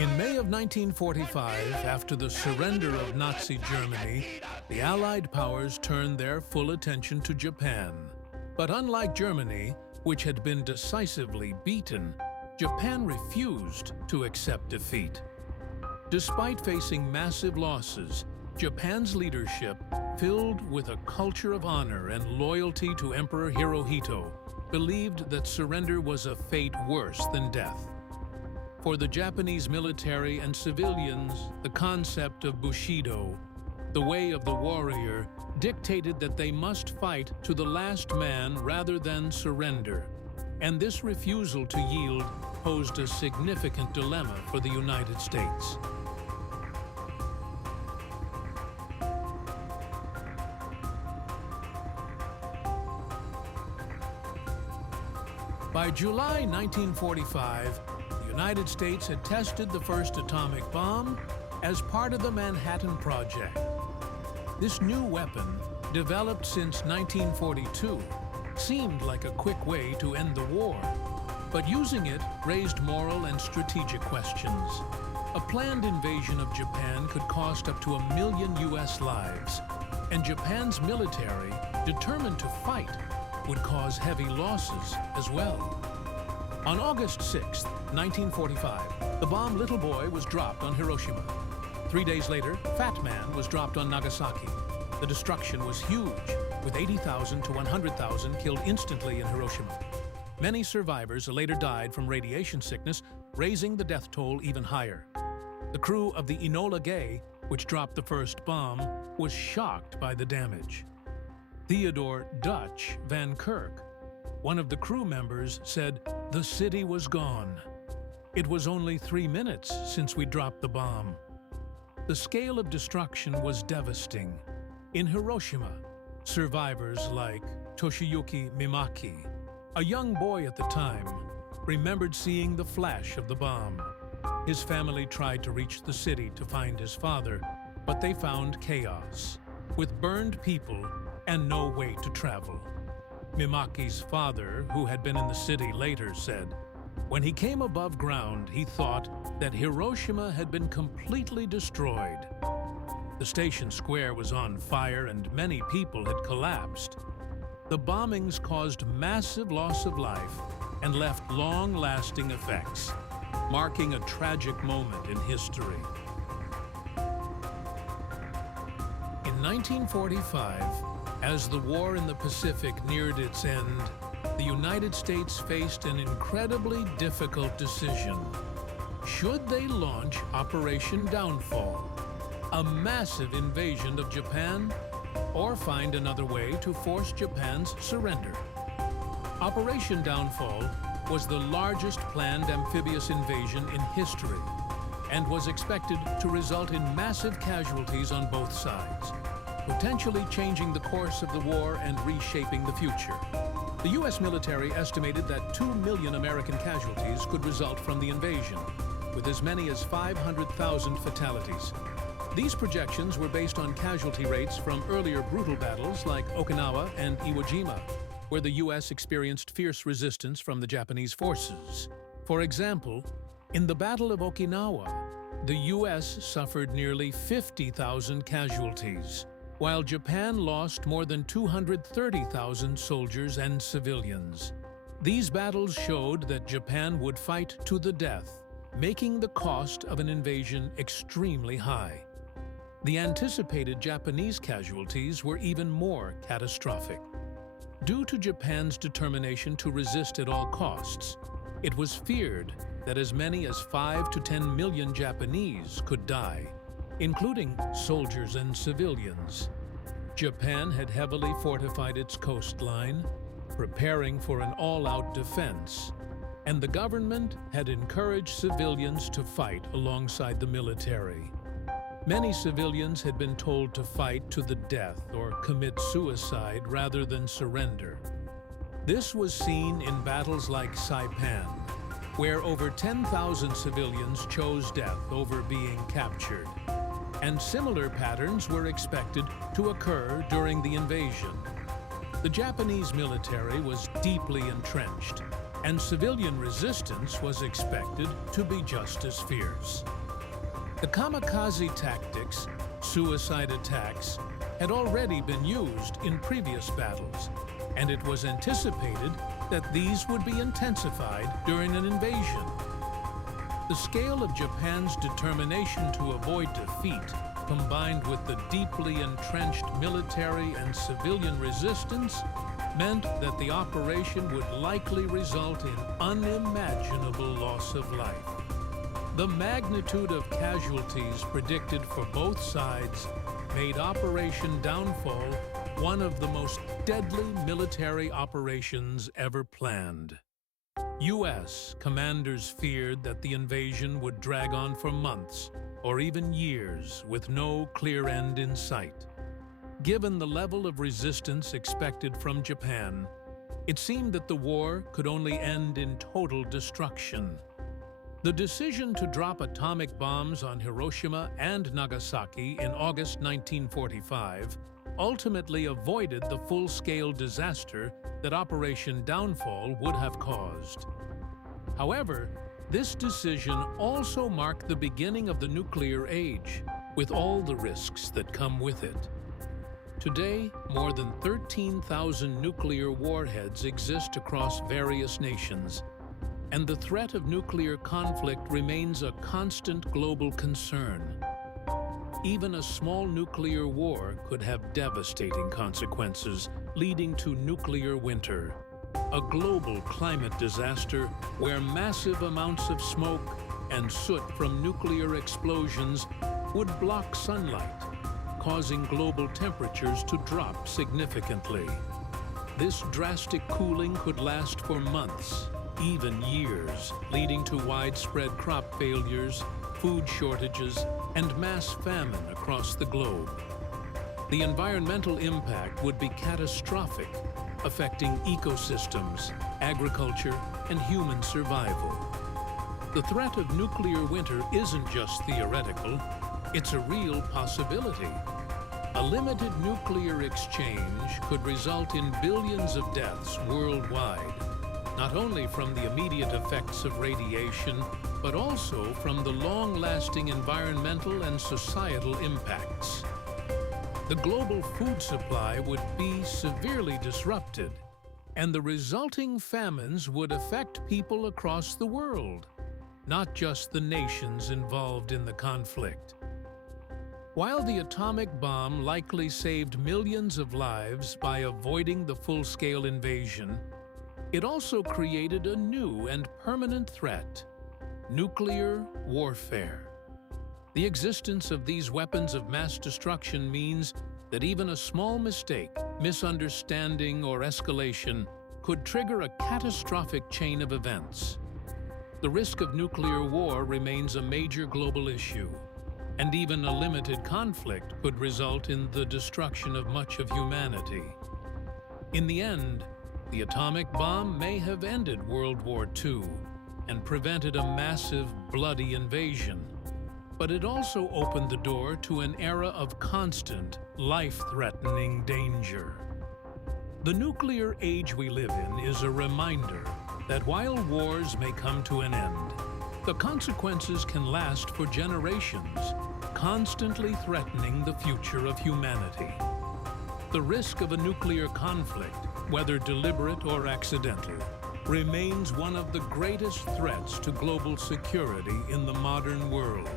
In May of 1945, after the surrender of Nazi Germany, the Allied powers turned their full attention to Japan. But unlike Germany, which had been decisively beaten, Japan refused to accept defeat. Despite facing massive losses, Japan's leadership, filled with a culture of honor and loyalty to Emperor Hirohito, believed that surrender was a fate worse than death. For the Japanese military and civilians, the concept of Bushido, the way of the warrior, dictated that they must fight to the last man rather than surrender. And this refusal to yield posed a significant dilemma for the United States. By July 1945, the United States had tested the first atomic bomb as part of the Manhattan Project. This new weapon, developed since 1942, seemed like a quick way to end the war, but using it raised moral and strategic questions. A planned invasion of Japan could cost up to 1 million US lives, and Japan's military, determined to fight, would cause heavy losses as well. On August 6, 1945, the bomb Little Boy was dropped on Hiroshima. 3 days later, Fat Man was dropped on Nagasaki. The destruction was huge, with 80,000 to 100,000 killed instantly in Hiroshima. Many survivors later died from radiation sickness, raising the death toll even higher. The crew of the Enola Gay, which dropped the first bomb, was shocked by the damage. Theodore Dutch Van Kirk, one of the crew members, said, "The city was gone. It was only 3 minutes since we dropped the bomb." The scale of destruction was devastating. In Hiroshima, survivors like Toshiyuki Mimaki, a young boy at the time, remembered seeing the flash of the bomb. His family tried to reach the city to find his father, but they found chaos, with burned people and no way to travel. Mimaki's father, who had been in the city later, said, "When he came above ground, he thought that Hiroshima had been completely destroyed. The station square was on fire and many people had collapsed. The bombings caused massive loss of life and left long-lasting effects, marking a tragic moment in history." In 1945, as the war in the Pacific neared its end, the United States faced an incredibly difficult decision. Should they launch Operation Downfall, a massive invasion of Japan, or find another way to force Japan's surrender? Operation Downfall was the largest planned amphibious invasion in history and was expected to result in massive casualties on both sides, potentially changing the course of the war and reshaping the future. The U.S. military estimated that 2 million American casualties could result from the invasion, with as many as 500,000 fatalities. These projections were based on casualty rates from earlier brutal battles like Okinawa and Iwo Jima, where the U.S. experienced fierce resistance from the Japanese forces. For example, in the Battle of Okinawa, the U.S. suffered nearly 50,000 casualties, while Japan lost more than 230,000 soldiers and civilians. These battles showed that Japan would fight to the death, making the cost of an invasion extremely high. The anticipated Japanese casualties were even more catastrophic. Due to Japan's determination to resist at all costs, it was feared that as many as 5 to 10 million Japanese could die, including soldiers and civilians. Japan had heavily fortified its coastline, preparing for an all-out defense, and the government had encouraged civilians to fight alongside the military. Many civilians had been told to fight to the death or commit suicide rather than surrender. This was seen in battles like Saipan, where over 10,000 civilians chose death over being captured. And similar patterns were expected to occur during the invasion. The Japanese military was deeply entrenched, and civilian resistance was expected to be just as fierce. The kamikaze tactics, suicide attacks, had already been used in previous battles, and it was anticipated that these would be intensified during an invasion. The scale of Japan's determination to avoid defeat, combined with the deeply entrenched military and civilian resistance, meant that the operation would likely result in unimaginable loss of life. The magnitude of casualties predicted for both sides made Operation Downfall one of the most deadly military operations ever planned. U.S. commanders feared that the invasion would drag on for months or even years with no clear end in sight. Given the level of resistance expected from Japan, it seemed that the war could only end in total destruction. The decision to drop atomic bombs on Hiroshima and Nagasaki in August 1945 ultimately avoided the full-scale disaster that Operation Downfall would have caused. However, this decision also marked the beginning of the nuclear age, with all the risks that come with it. Today, more than 13,000 nuclear warheads exist across various nations, and the threat of nuclear conflict remains a constant global concern. Even a small nuclear war could have devastating consequences, leading to nuclear winter, a global climate disaster where massive amounts of smoke and soot from nuclear explosions would block sunlight, causing global temperatures to drop significantly. This drastic cooling could last for months, even years, leading to widespread crop failures, food shortages, and mass famine across the globe. The environmental impact would be catastrophic, affecting ecosystems, agriculture, and human survival. The threat of nuclear winter isn't just theoretical, it's a real possibility. A limited nuclear exchange could result in billions of deaths worldwide, not only from the immediate effects of radiation, but also from the long-lasting environmental and societal impacts. The global food supply would be severely disrupted, and the resulting famines would affect people across the world, not just the nations involved in the conflict. While the atomic bomb likely saved millions of lives by avoiding the full-scale invasion, it also created a new and permanent threat: nuclear warfare. The existence of these weapons of mass destruction means that even a small mistake, misunderstanding, or escalation could trigger a catastrophic chain of events. The risk of nuclear war remains a major global issue, and even a limited conflict could result in the destruction of much of humanity. In the end, the atomic bomb may have ended World War II and prevented a massive, bloody invasion, but it also opened the door to an era of constant, life-threatening danger. The nuclear age we live in is a reminder that while wars may come to an end, the consequences can last for generations, constantly threatening the future of humanity. The risk of a nuclear conflict, whether deliberate or accidental, remains one of the greatest threats to global security in the modern world.